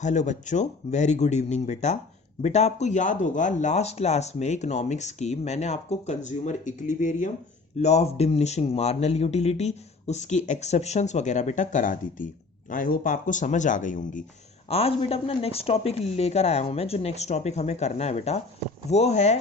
Hello बच्चों, very good evening बेटा। बेटा आपको याद होगा लास्ट क्लास में इकोनॉमिक्स की मैंने आपको consumer equilibrium, law of diminishing marginal utility, उसकी एक्सेप्शंस वगैरह बेटा करा दी थी। आई होप आपको समझ आ गई होंगी। आज बेटा अपना नेक्स्ट टॉपिक लेकर आया हूं मैं। जो नेक्स्ट टॉपिक हमें करना है बेटा वो है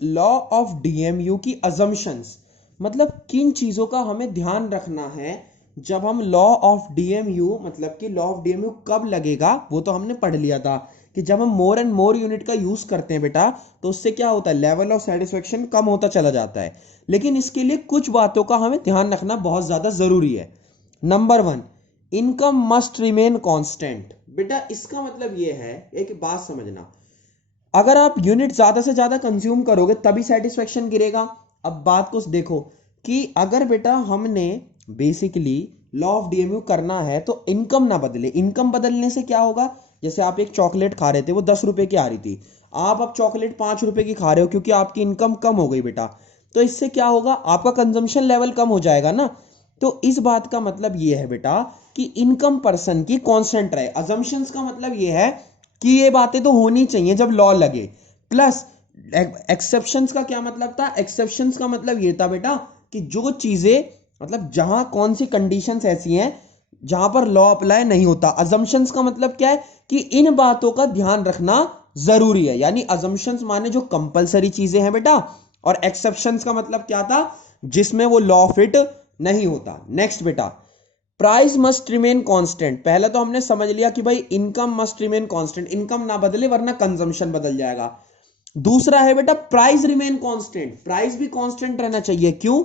लॉ ऑफ डीएमयू की अजम्पशंस। मतलब किन चीज़ों का हमें ध्यान रखना है जब हम लॉ ऑफ डीएमयू, मतलब कि लॉ ऑफ डीएमयू कब लगेगा वो तो हमने पढ़ लिया था कि जब हम मोर एंड मोर यूनिट का यूज करते हैं बेटा तो उससे क्या होता है, लेवल ऑफ सेटिस्फेक्शन कम होता चला जाता है। लेकिन इसके लिए कुछ बातों का हमें ध्यान रखना बहुत ज्यादा जरूरी है। Number one, income must remain constant. बेटा इसका मतलब यह है, एक बात समझना, अगर आप यूनिट ज्यादा से ज्यादा कंज्यूम करोगे तभी सेटिस्फेक्शन गिरेगा। अब बात को देखो कि अगर बेटा हमने बेसिकली लॉ ऑफ डीएमयू करना है तो इनकम ना बदले। इनकम बदलने से क्या होगा, जैसे आप एक चॉकलेट खा रहे थे, वो 10 रुपए की आ रही थी, आप अब चॉकलेट 5 रुपए की खा रहे हो क्योंकि आपकी इनकम कम हो गई बेटा। तो इससे क्या होगा, आपका कंजम्पशन लेवल कम हो जाएगा ना। तो इस बात का मतलब ये है बेटा कि इनकम पर्सन की कांस्टेंट रहे। अजम्पशंस का मतलब ये है कि ये बातें तो होनी चाहिए जब लॉ लगे। प्लस एक्सेप्शंस का क्या मतलब था, एक्सेप्शंस का मतलब ये था बेटा कि जो चीजें, मतलब जहां कौन सी कंडीशंस ऐसी हैं जहां पर लॉ अप्लाई नहीं होता। अजम्पशंस का मतलब क्या है कि इन बातों का ध्यान रखना जरूरी है। यानी अजम्पशंस माने जो कंपलसरी चीजें हैं बेटा, और एक्सेप्शंस का मतलब क्या था, जिसमें वो लॉ फिट नहीं होता। नेक्स्ट बेटा, प्राइस मस्ट रिमेन कांस्टेंट। पहले तो हमने समझ लिया कि भाई income must remain constant, income ना बदले वरना कंजम्पशन बदल जाएगा। दूसरा है बेटा प्राइस रिमेन कांस्टेंट, प्राइस भी कांस्टेंट रहना चाहिए। क्यों,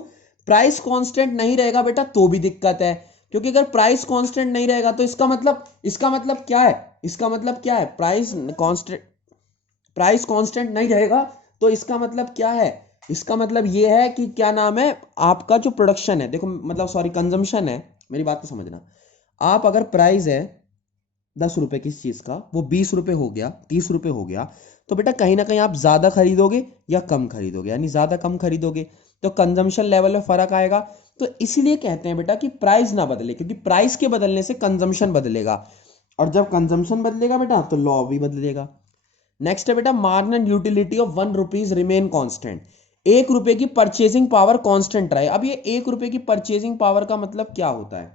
प्राइस कांस्टेंट नहीं रहेगा बेटा तो भी दिक्कत है, क्योंकि अगर प्राइस कांस्टेंट नहीं रहेगा तो इसका मतलब क्या है, इसका मतलब क्या है, प्राइस कांस्टेंट नहीं रहेगा तो इसका मतलब क्या है, इसका मतलब यह है कि क्या नाम है, आपका जो प्रोडक्शन है, देखो मतलब सॉरी कंजम्पशन है, मेरी बात को समझना। आप अगर प्राइस है 10 रुपए किस चीज का, वो 20 रुपए हो गया, 30 रुपए हो गया, तो बेटा कहीं ना कहीं आप ज्यादा खरीदोगे या कम खरीदोगे, यानी ज्यादा कम खरीदोगे तो कंजम्पशन लेवल में फर्क आएगा। तो इसलिए कहते हैं बेटा कि प्राइस ना बदले, क्योंकि प्राइस के बदलने से कंजम्पशन बदलेगा, और जब कंजम्पशन बदलेगा बेटा तो लॉ भी बदलेगा। नेक्स्ट है बेटा marginal utility of 1 rupees remain constant. 1 रुपए की परचेजिंग पावर कांस्टेंट रहे। अब ये 1 रुपए की परचेजिंग पावर का मतलब क्या होता है,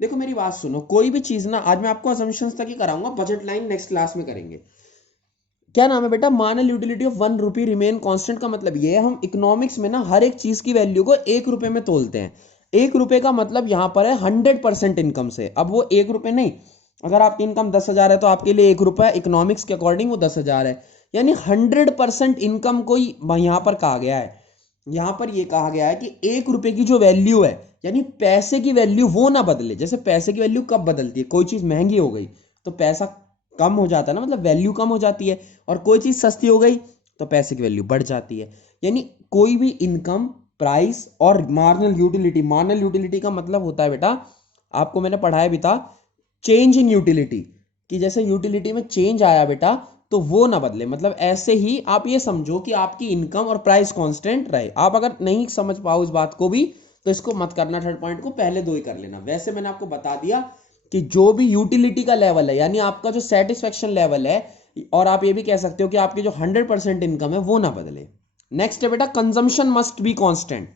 देखो मेरी बात सुनो, कोई भी चीज ना, आज मैं आपको असम्पशंस तक ही कराऊंगा, बजट लाइन नेक्स्ट क्लास में करेंगे। क्या नाम है बेटा, marginal utility of 1 rupee remain constant का मतलब ये है, हम इकोनॉमिक्स में ना हर एक चीज की वैल्यू को 1 रुपए में तोलते हैं। 1 रुपए का मतलब यहां पर है 100% इनकम से। अब वो 1 रुपए नहीं, अगर आपकी इनकम 10,000 है तो आपके लिए 1 रुपया इकोनॉमिक्स के अकॉर्डिंग वो 10,000 है। यानी 100% इनकम को यहां पर कहा गया है। यहां पर यह कहा गया है कि 1 रुपए की जो वैल्यू है, यानी पैसे की वैल्यू वो ना बदले। जैसे पैसे की वैल्यू कब बदलती है, कोई चीज महंगी हो गई तो पैसा कम हो जाता है ना, मतलब वैल्यू कम हो जाती है, और कोई चीज सस्ती हो गई तो पैसे की वैल्यू बढ़ जाती है। यानी कोई भी इनकम, प्राइस और मार्जिनल यूटिलिटी, मार्जिनल यूटिलिटी का मतलब होता है बेटा, आपको मैंने पढ़ाया भी था, चेंज इन यूटिलिटी, कि जैसे यूटिलिटी में चेंज आया बेटा तो वो ना बदले। मतलब ऐसे ही आप ये समझो कि आपकी इनकम और प्राइस कांस्टेंट रहे। आप अगर नहीं समझ पाओ इस बात को भी तो इसको मत करना, थर्ड पॉइंट को पहले दो ही कर लेना। वैसे मैंने आपको बता दिया कि जो भी यूटिलिटी का लेवल है, यानी आपका जो सेटिस्फेक्शन लेवल है, और आप ये भी कह सकते हो कि आपकी जो 100% इनकम है वो ना बदले। नेक्स्ट है बेटा कंजम्पशन मस्ट बी कांस्टेंट।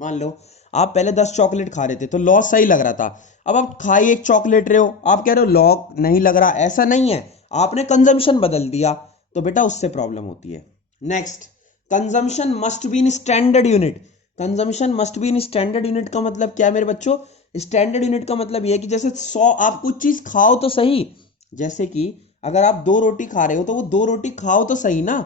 मान लो आप पहले 10 चॉकलेट खा रहे थे तो लॉ सही लग रहा था, अब आप खाई एक चॉकलेट रहे हो, आप कह रहे हो लॉ नहीं लग रहा। ऐसा नहीं है, आपने कंजम्पशन बदल दिया तो बेटा उससे प्रॉब्लम होती है। Next, consumption must be in standard unit. Consumption must be in standard unit का मतलब क्या है मेरे बच्चों, स्टैंडर्ड यूनिट का मतलब यह है कि जैसे 100, आप कुछ चीज खाओ तो सही, जैसे कि अगर आप 2 रोटी खा रहे हो तो वो 2 रोटी खाओ तो सही ना।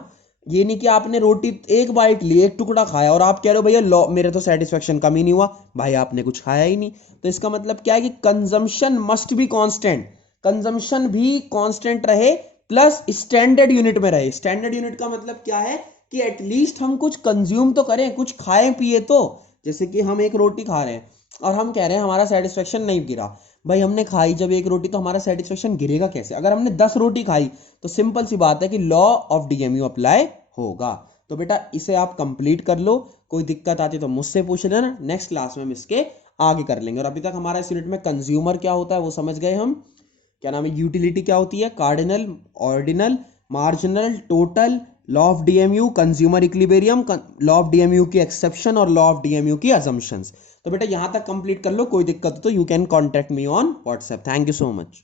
ये नहीं कि आपने रोटी एक बाइट ली, एक टुकड़ा खाया और आप कह रहे हो भैया लो मेरे तो सेटिस्फेक्शन कम ही नहीं हुआ, भाई आपने कुछ खाया ही नहीं। तो इसका मतलब क्या है कि consumption must be constant, consumption भी कांस्टेंट रहे, प्लस स्टैंडर्ड यूनिट में रहे। स्टैंडर्ड यूनिट का मतलब क्या है कि एटलीस्ट हम कुछ कंज्यूम तो करें, कुछ खाएं पिए तो। जैसे कि हम एक रोटी खा रहे हैं और हम कह रहे हैं हमारा सेटिस्फेक्शन नहीं गिरा, भाई हमने खाई जब एक रोटी तो हमारा सेटिस्फेक्शन गिरेगा कैसे। अगर हमने 10 रोटी खाई तो सिंपल सी बात है कि लॉ ऑफ डीएमयू अप्लाई होगा। तो बेटा इसे आप कंप्लीट कर लो, कोई दिक्कत आती तो मुझसे पूछ लेना, नेक्स्ट क्लास में हम इसके आगे कर लेंगे। और अभी तक हमारा इस यूनिट में कंज्यूमर क्या होता है वो समझ गए हम, क्या नाम है, यूटिलिटी क्या होती है, cardinal, ordinal, marginal, total, law of DMU, consumer equilibrium, law of DMU की एक्सेप्शन और लॉ ऑफ डीएमयू की अजम्पशंस। तो बेटा यहां तक कंप्लीट कर लो, कोई दिक्कत हो तो you can contact me on WhatsApp. Thank you so much.